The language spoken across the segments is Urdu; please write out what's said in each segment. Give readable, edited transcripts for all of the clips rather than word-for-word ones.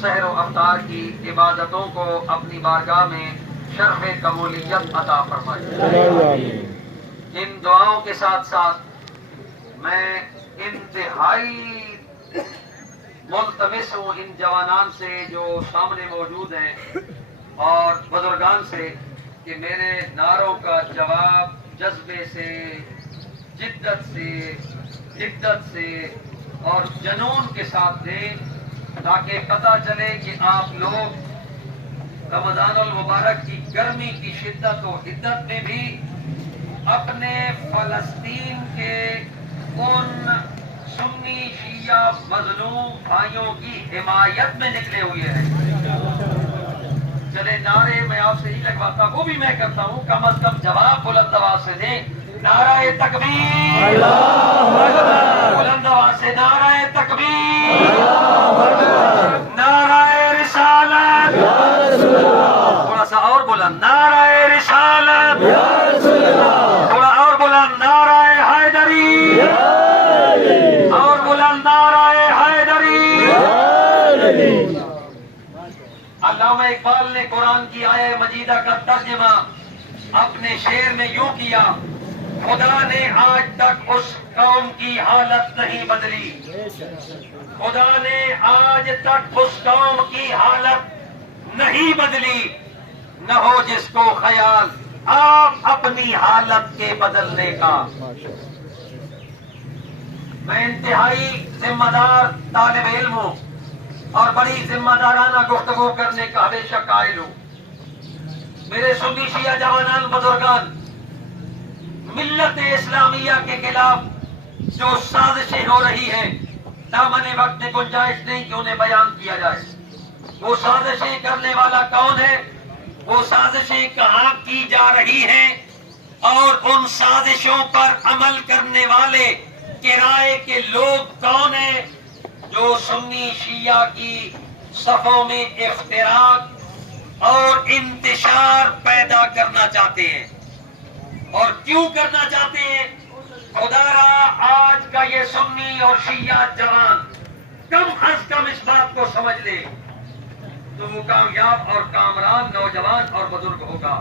سحر و افطار کی عبادتوں کو اپنی بارگاہ میں شرف قبولیت عطا فرمائے۔ ان دعاؤں کے ساتھ ساتھ میں انتہائی ملتمس ہوں ان جوانان سے جو سامنے موجود ہیں اور بزرگان سے کہ میرے نعروں کا جواب جذبے سے، جدت سے، حدت سے اور جنون کے ساتھ دیں، تاکہ پتہ چلے کہ آپ لوگ رمضان المبارک کی گرمی کی شدت و حدت میں بھی اپنے فلسطین کے ان سنی شیعہ مظلوم بھائیوں کی حمایت میں نکلے ہوئے ہیں۔ چلے نعرے میں آپ سے ہی لگواتا، وہ بھی میں کرتا ہوں، کم از کم جواب بلند آواز سے دیں۔ نعرہ تکبیر، اللہ اکبر، بلند آواز سے نعرہ تکبیر، اللہ اکبر، نعرہ رسالت، یا رسول اللہ، تھوڑا سا اور بلند، نعرہ رسالت، یا رسول اللہ، تھوڑا اور بلند، نعرہ حیدری، یا علی، اور بلند، نعرہ حیدری، یا علی۔ علامہ اقبال نے قرآن کی آیہ مجیدہ کا ترجمہ اپنے شعر میں یوں کیا: خدا نے آج تک اس قوم کی حالت نہیں بدلی، خدا نے آج تک اس قوم کی حالت نہیں بدلی، نہ ہو جس کو خیال آپ اپنی حالت کے بدلنے کا۔ میں انتہائی ذمہ دار طالب علم ہوں اور بڑی ذمہ دارانہ گفتگو کرنے کا ہمیشہ قائل ہوں۔ میرے سنی شیعہ جوانان بزرگان، ملت اسلامیہ کے خلاف جو سازشیں ہو رہی ہیں، دامن وقت میں گنجائش نہیں کہ انہیں بیان کیا جائے۔ وہ سازشیں کرنے والا کون ہے، وہ سازشیں کہاں کی جا رہی ہیں، اور ان سازشوں پر عمل کرنے والے کرائے کے لوگ کون ہیں جو سنی شیعہ کی صفوں میں افتراق اور انتشار پیدا کرنا چاہتے ہیں۔ اور کیوں کرنا چاہتے ہیں؟ خدا را آج کا یہ سنی اور شیعہ جوان کم از کم اس بات کو سمجھ لے تو وہ کامیاب اور کامران نوجوان اور بزرگ ہوگا۔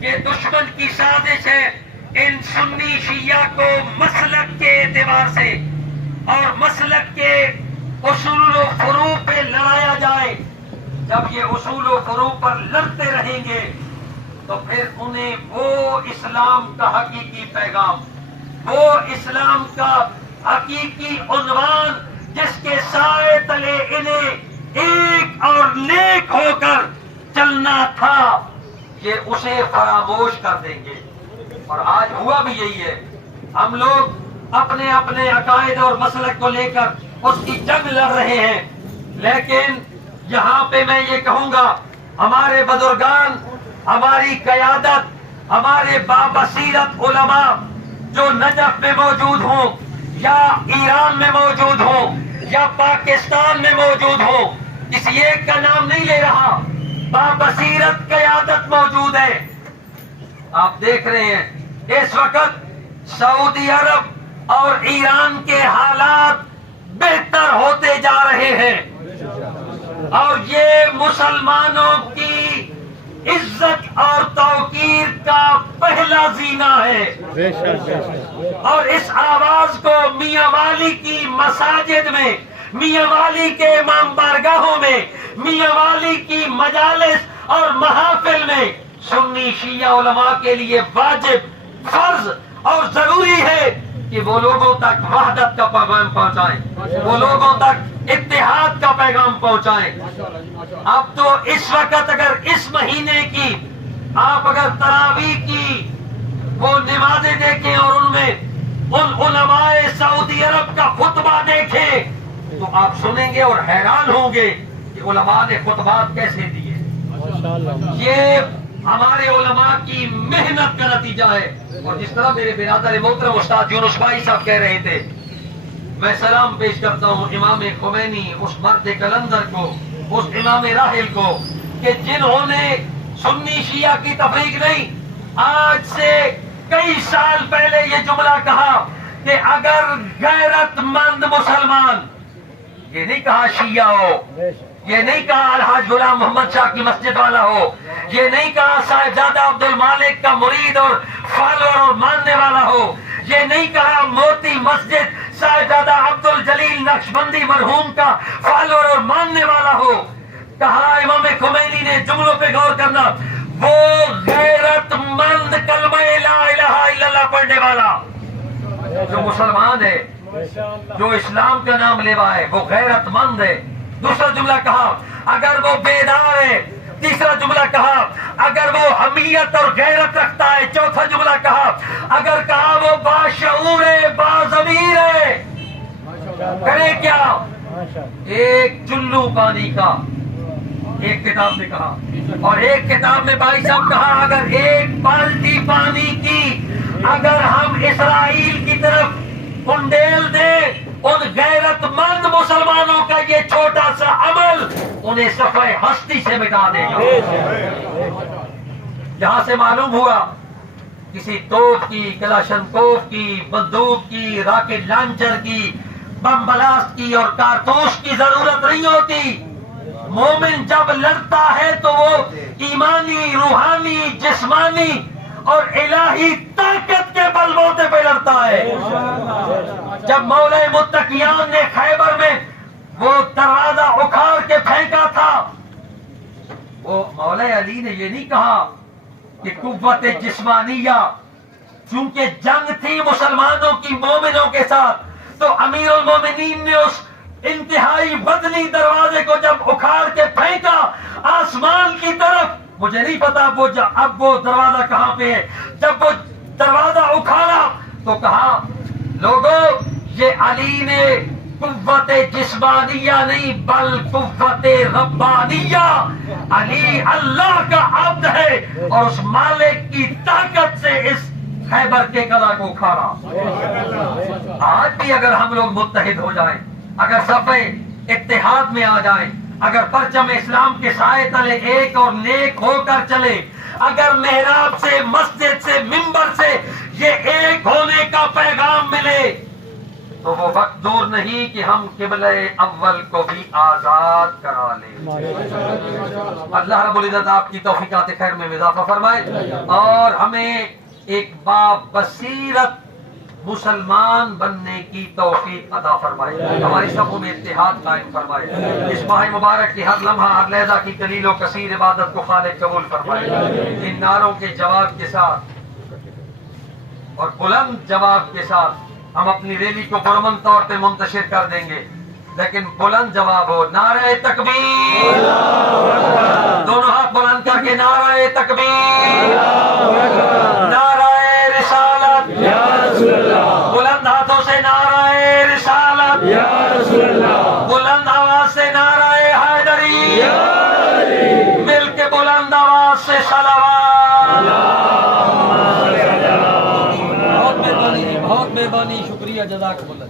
یہ دشمن کی سازش ہے ان سنی شیعہ کو مسلک کے اعتبار سے اور مسلک کے اصول و فروع پہ لڑایا جائے۔ جب یہ اصول و فروع پر لڑتے رہیں گے تو پھر انہیں وہ اسلام کا حقیقی پیغام، وہ اسلام کا حقیقی عنوان جس کے سائے تلے انہیں ایک اور نیک ہو کر چلنا تھا، یہ اسے فراموش کر دیں گے۔ اور آج ہوا بھی یہی ہے، ہم لوگ اپنے اپنے عقائد اور مسلک کو لے کر اس کی جنگ لڑ رہے ہیں، لیکن یہاں پہ میں یہ کہوں گا ہمارے بزرگان، ہماری قیادت، ہمارے بابصیرت علماء جو نجف میں موجود ہوں یا ایران میں موجود ہوں یا پاکستان میں موجود ہوں، کسی ایک کا نام نہیں لے رہا، بابصیرت قیادت موجود ہے۔ آپ دیکھ رہے ہیں اس وقت سعودی عرب اور ایران کے حالات بہتر ہوتے جا رہے ہیں، اور یہ مسلمانوں کی عزت اور توقیر کا پہلا زینہ ہے۔ اور اس آواز کو میاں والی کی مساجد میں، میاں والی کے امام بارگاہوں میں، میاں والی کی مجالس اور محافل میں سنی شیعہ علماء کے لیے واجب، فرض اور ضروری ہے کہ وہ لوگوں تک وحدت کا پیغام پہنچائیں، وہ لوگوں تک اتحاد کا پیغام پہنچائیں۔ اب تو اس وقت اگر اس مہینے کی آپ اگر تراویح کی وہ نمازیں دیکھیں اور ان میں ان علماء سعودی عرب کا خطبہ دیکھیں تو آپ سنیں گے اور حیران ہوں گے کہ علماء نے خطبات کیسے دیے۔ یہ ہمارے علماء کی محنت کا نتیجہ ہے۔ اور جس طرح میرے برادر محترم استاد یونس بھائی صاحب کہہ رہے تھے، میں سلام پیش کرتا ہوں امام خمینی، اس مرد کلندر کو، اس امام راحل کو کہ جنہوں نے سنی شیعہ کی تفریق نہیں، آج سے کئی سال پہلے یہ جملہ کہا کہ اگر غیرت مند مسلمان، یہ نہیں کہا شیعہ ہو، یہ نہیں کہا الحاج غلام محمد شاہ کی مسجد والا ہو، یہ نہیں کہا صاحبزادہ عبد المالک کا مرید اور فالوور اور ماننے والا ہو، یہ نہیں کہا موتی مسجد صاحبزادہ عبد الجلیل نقشبندی مرحوم کا فالوور اور ماننے والا ہو. کہا امام خمینی نے، جملوں پہ غور کرنا، وہ غیرت مند کلمہ لا الہ الا اللہ پڑھنے والا جو مسلمان ہے، جو اسلام کا نام لیوا ہے، وہ غیرت مند ہے. دوسرا جملہ کہا اگر وہ بیدار ہے. تیسرا جملہ کہا اگر وہ حمیت اور غیرت رکھتا ہے. چوتھا جملہ کہا اگر کہا وہ باشعور ہے، باضمیر ہے. کرے کیا؟ ایک چلو پانی کا ایک کتاب میں کہا، اور ایک کتاب میں بھائی صاحب کہا اگر ایک بالٹی پانی کی اگر ہم اسرائیل کی طرف انڈیل دیں، ان غیرت مند مسلمانوں کا یہ چھوٹا سا عمل انہیں صفحہ ہستی سے مٹا دے گا. یہاں سے معلوم ہوا کسی توپ کی، کلاشنکوف کی، بندوق کی، راکٹ لانچر کی، بم بلاسٹ کی اور کارتوس کی ضرورت نہیں ہوتی. مومن جب لڑتا ہے تو وہ ایمانی، روحانی، جسمانی اور الہی طاقت کے بل بوتے پہ لڑتا ہے. جب مولا متقیان نے خیبر میں وہ دروازہ اکھاڑ کے پھینکا تھا، وہ مولا علی نے یہ نہیں کہا کہ قوت جسمانیہ، چونکہ جنگ تھی مسلمانوں کی مومنوں کے ساتھ، تو امیر المومنین نے اس انتہائی بدنی دروازے کو جب اکھاڑ کے پھینکا آسمان کی طرف، مجھے نہیں پتا اب وہ دروازہ کہاں پہ ہے. جب وہ دروازہ اکھاڑا تو کہا لوگوں یہ علی نے قوت جسمانیہ نہیں بل قوت ربانیہ، علی اللہ کا عبد ہے اور اس مالک کی طاقت سے اس خیبر کے قلعہ کو اکھاڑا. آج بھی اگر ہم لوگ متحد ہو جائیں، اگر صفحے اتحاد میں آ جائیں، اگر پرچم اسلام کے سائے تلے ایک اور نیک ہو کر چلے، اگر محراب سے، مسجد سے، منبر سے یہ ایک ہونے کا پیغام ملے، تو وہ وقت دور نہیں کہ ہم قبلہ اول کو بھی آزاد کرا لیں. اللہ رب العزت آپ کی توفیقات خیر میں اضافہ فرمائے اور ہمیں ایک بابصیرت مسلمان بننے کی توفیق عطا فرمائے، ہماری صفوں میں اتحاد قائم فرمائے. اس ماہ مبارک کی ہر لمحہ، ہر لحظہ کی قلیل و کثیر عبادت کو خالق قبول فرمائے. ان نعروں کے جواب کے ساتھ اور بلند جواب کے ساتھ ہم اپنی ریلی کو پرامن طور پہ منتشر کر دیں گے، لیکن بلند جواب ہو. نعرہ تکبیر، دونوں ہاتھ بلند کر کے نعرہ تکبیر، نعرہ رسالت، بلند ہاتھوں سے نعرہ رسالت، بلند آواز سے نعرہ حیدری، مل کے بلند آواز سے صلوات. بہت مہربانی، شکریہ، جزاک اللہ.